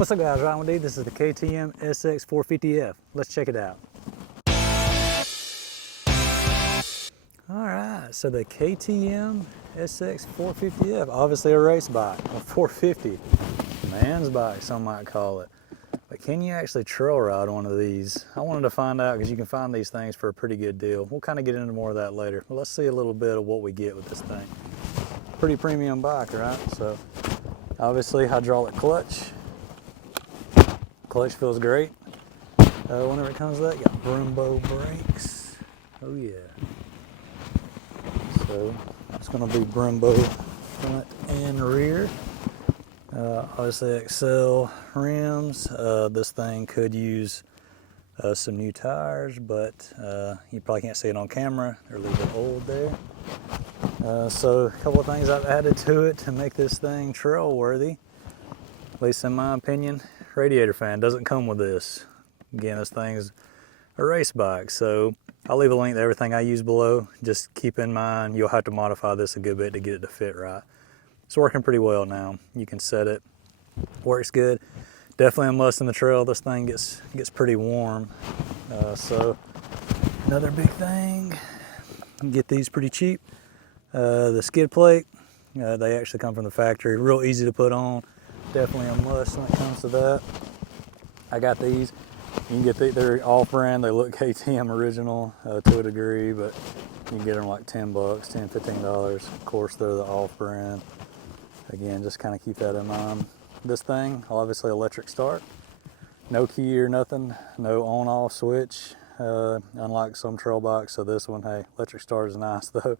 What's up guys, Ryan with D. This is the KTM SX 450F. Let's check it out. Alright, so the KTM SX 450F, obviously a race bike, a 450. Man's bike, some might call it. But can you actually trail ride one of these? I wanted to find out because you can find these things for a pretty good deal. We'll kind of get into more of that later. But let's see a little bit of what we get with this thing. Pretty premium bike, right? So obviously hydraulic clutch. Clutch feels great. Whenever it comes to that, you got Brembo brakes. Oh yeah. So it's going to be Brembo front and rear. Obviously Excel rims. This thing could use some new tires, but you probably can't see it on camera. They're a little bit old there. So a couple of things I've added to it to make this thing trail worthy, at least in my opinion. Radiator fan doesn't come with this. Again, this thing's a race bike, so I'll leave a link to everything I use below. Just keep in mind you'll have to modify this a good bit to get it to fit right. It's working pretty well now. You can set it, works good. Definitely a must in the trail. This thing gets pretty warm. So another big thing, you can get these pretty cheap. The skid plate, they actually come from the factory. Real easy to put on. Definitely a must when it comes to that. I got these. You can get they're off-brand. They look KTM original to a degree, but you can get them like 10 bucks, $10, $15. Of course, they're the off-brand. Again, just kind of keep that in mind. This thing, obviously electric start. No key or nothing. No on-off switch, unlike some trail bikes. So this one, hey, electric start is nice though.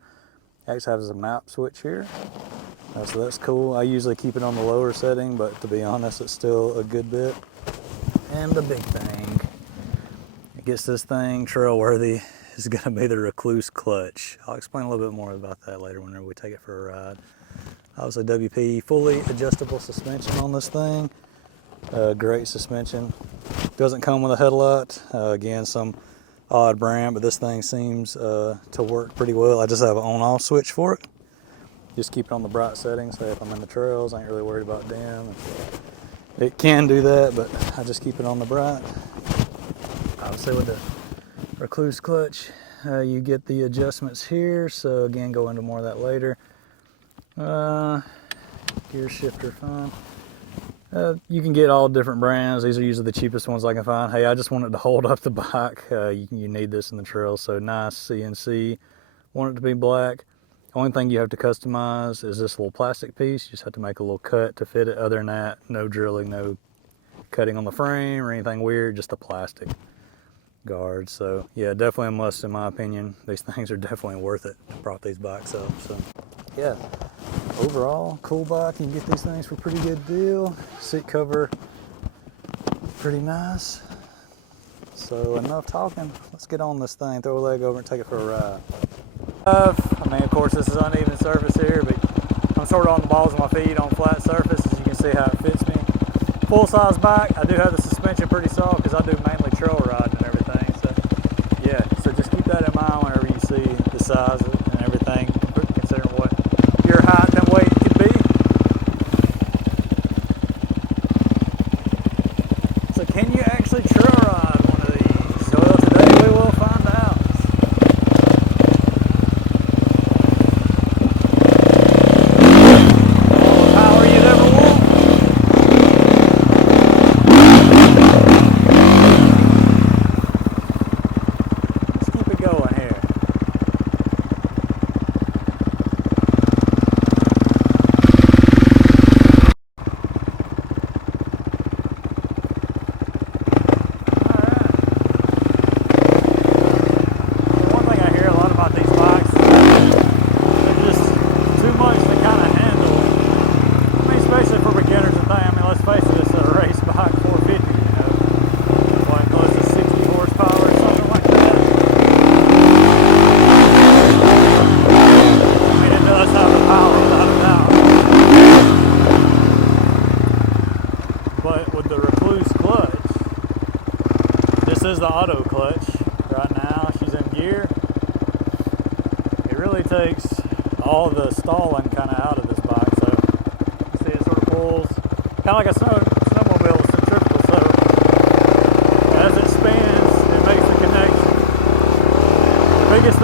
Actually has a map switch here. So that's cool. I usually keep it on the lower setting, but to be honest, it's still a good bit. And the big thing, it gets this thing trail worthy, is going to be the Recluse clutch. I'll explain a little bit more about that later whenever we take it for a ride. Obviously WP fully adjustable suspension on this thing. Great suspension. Doesn't come with a headlight. Again, some odd brand, but this thing seems to work pretty well. I just have an on-off switch for it. Just keep it on the bright setting, so if I'm in the trails, I ain't really worried about dim. It can do that, but I just keep it on the bright. Obviously with the Recluse clutch, you get the adjustments here, so again, go into more of that later. Gear shifter, fine. You can get all different brands. These are usually the cheapest ones I can find. Hey, I just want it to hold up the bike. You need this in the trail, so nice CNC. Want it to be black. Only thing you have to customize is this little plastic piece. You just have to make a little cut to fit it. Other than that, no drilling, no cutting on the frame or anything weird, just a plastic guard. So yeah, definitely a must in my opinion. These things are definitely worth it to prop these bikes up. So yeah, overall, cool bike. You can get these things for a pretty good deal. Seat cover, pretty nice. So enough talking. Let's get on this thing, throw a leg over and take it for a ride. I mean, of course, this is uneven surface here, but I'm sort of on the balls of my feet on flat surface, as you can see how it fits me. Full-size bike, I do have the suspension pretty soft because I do mainly trail riding and everything. So yeah, so just keep that in mind whenever you see the size and everything, considering what your height and weight could be. So can you actually trail ride one of these? Well, today we will find out. This is the auto clutch right now. She's in gear. It really takes all the stalling kind of out of this bike. So you see it sort of pulls kind of like a snowmobile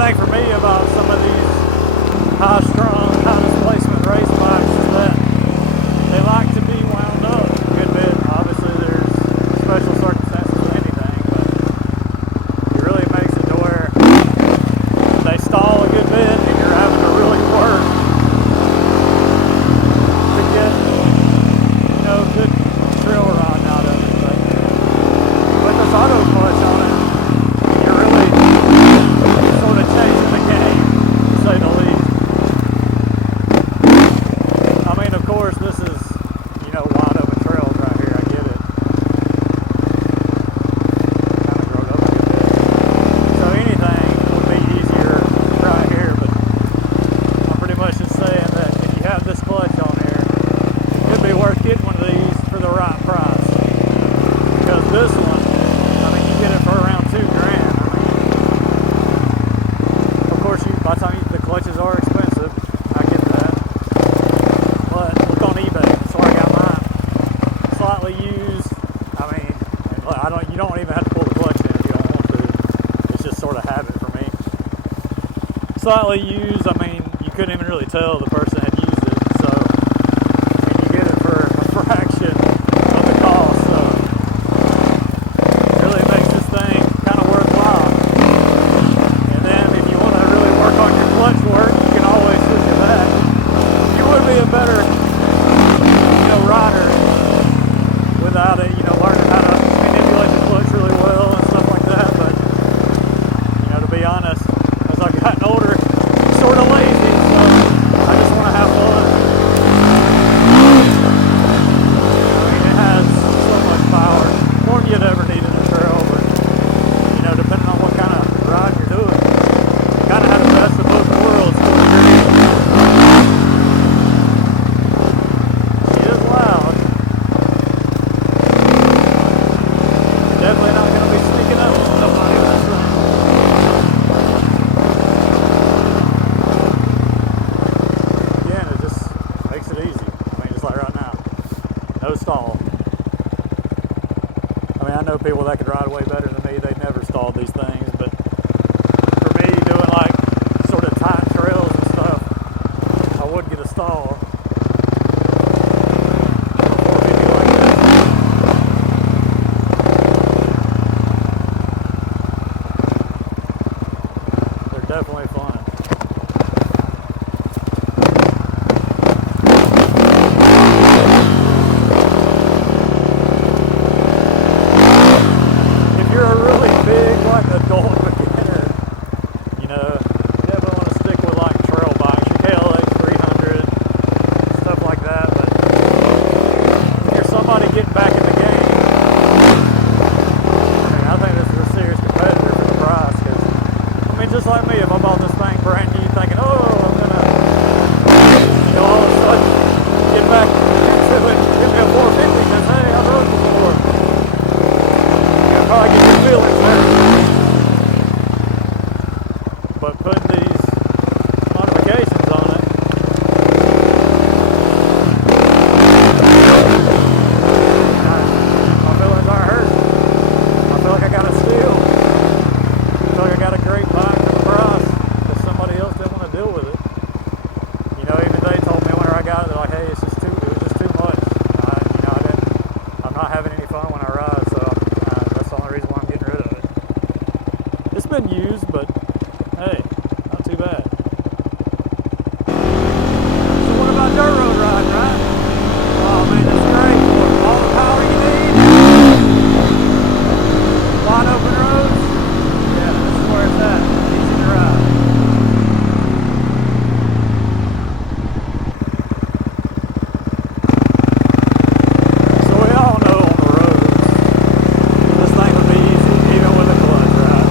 thing for me about some of these high-strung, high-displacement race bikes is that they like to be wound up a good bit. Obviously, there's special circumstances with anything, but it really makes it to where they stall a good bit and you're having to really work to get, you know, good trail ride out of it. But with this auto clutch on it, you're really sort of changing the game, to say the least. I mean, of course, this is, you know, wide open trails right here. I get it. Kind of grown up a good bit. So anything would be easier right here, but I'm pretty much just saying that if you have this clutch on here, it could be worth getting one of these for the right price. Because this one, I mean, you get it for around $2,000. I mean, of course, by the time the clutches are expensive, I get that. But look on eBay. So I got mine slightly used. I mean, you don't even have to pull the clutch in if you don't want to. It's just sort of habit for me. Slightly used. I mean, you couldn't even really tell the person had used it. So, I mean, you get it for a fraction of the cost. So, it really makes this thing kind of worthwhile. And then, if you want to really work on your clutch work, you can always switch to that. You would be a better, you know, rider without it, you know, learning how to manipulate the clutch really well and stuff like that. But, you know, to be honest, as I've gotten older, I'm sort of lazy, so I just want to have fun. I mean, it has so much power, more than you'd ever need in a trail, but, you know, depending on what kind of ride you're doing, you kind of have the best of both worlds to a degree. She is loud. Definitely not going to be sneaking up on nobody with this thing. Again, it just makes it easy. I mean, just like right now. No stall. I mean, I know people that could ride way better than me. They've never stalled these things, but for me, doing like sort of tight trails and stuff, I would get a stall. They're definitely fun. If you're a really big, like, adult beginner, you know, you definitely want to stick with, like, trail bikes, your KLX 300, stuff like that. But if you're somebody getting back in the game, I think this is a serious competitor for the price. Because, I mean, just like me, if I bought this thing brand new thinking, oh, I'm going to, you know, all of a sudden get back into it, give me a 450 because, hey, I rode before. You'll probably get your feelings hurt. But putting these modifications on it, my feelings aren't hurt. I feel like I got a steal. I feel like I got a great bike for the price because somebody else didn't want to deal with it. You know, even they told me whenever I got it, they're like, hey, it was just too much. You know, I'm not having any fun when I ride, so that's the only reason why I'm getting rid of it. It's been used, but hey, not too bad. So what about dirt road riding, right? Oh man, that's great. All the power you need. Wide open roads. Yeah, this is where it's at. Easy to ride. So we all know on the roads, this thing would be easy, even with a clutch, right?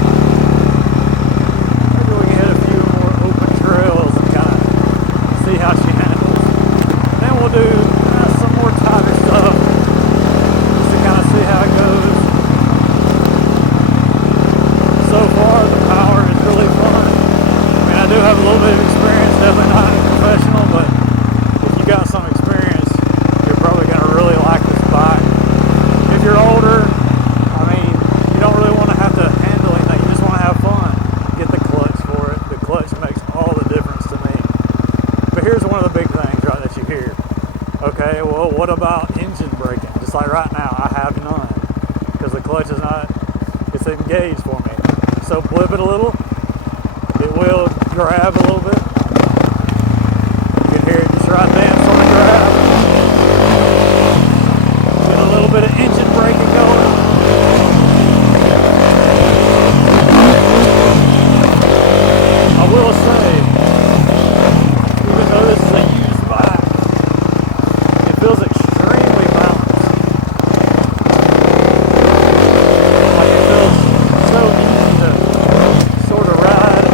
what about engine braking? Just like right now, I have none because the clutch is not, it's engaged for me. So flip it a little, it will grab a little bit. You can hear it just right there, sort of grab. Get a little bit of engine braking going. I will say, even though this is a used bike, it feels extremely balanced. Like it feels so easy to sort of ride.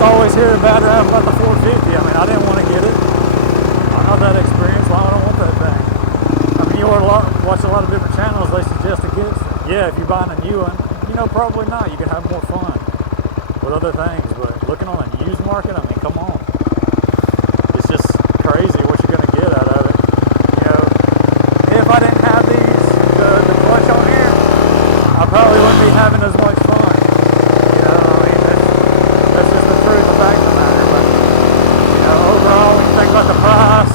just always hear bad rap about the 450. I mean, I didn't want to get it. I'm not that experienced. Why would I want that thing? I mean, you watch a lot of different channels. They suggest against it. Yeah, if you're buying a new one, you know, probably not. You can have more fun with other things. But looking on a used market, I mean, come on. It's just crazy what you're going to get out of it. You know, if I didn't have the clutch on here, I probably wouldn't be having as much fun. You know, I mean, that's just the truth of the fact of the matter. But, you know, overall, when you think about the price,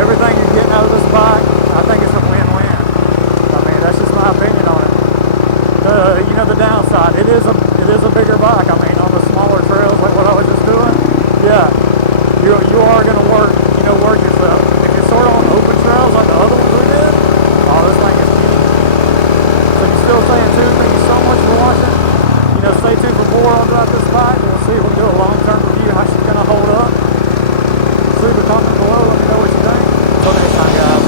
everything you're getting out of this bike, I think it's a win-win. I mean, that's just my opinion on it. You know, the downside, it is a bigger bike. I mean, on the smaller trails like what I was just doing, yeah, you are going to work yourself. If you're sort of on open trails like the other ones we did, oh, this thing is cute. So if you're still staying tuned, thank you so much for watching. You know, stay tuned for more about this bike. We'll see if we can do a long-term review, how she's going to hold up. Leave a comment below, let me know what you think. Until next time, guys.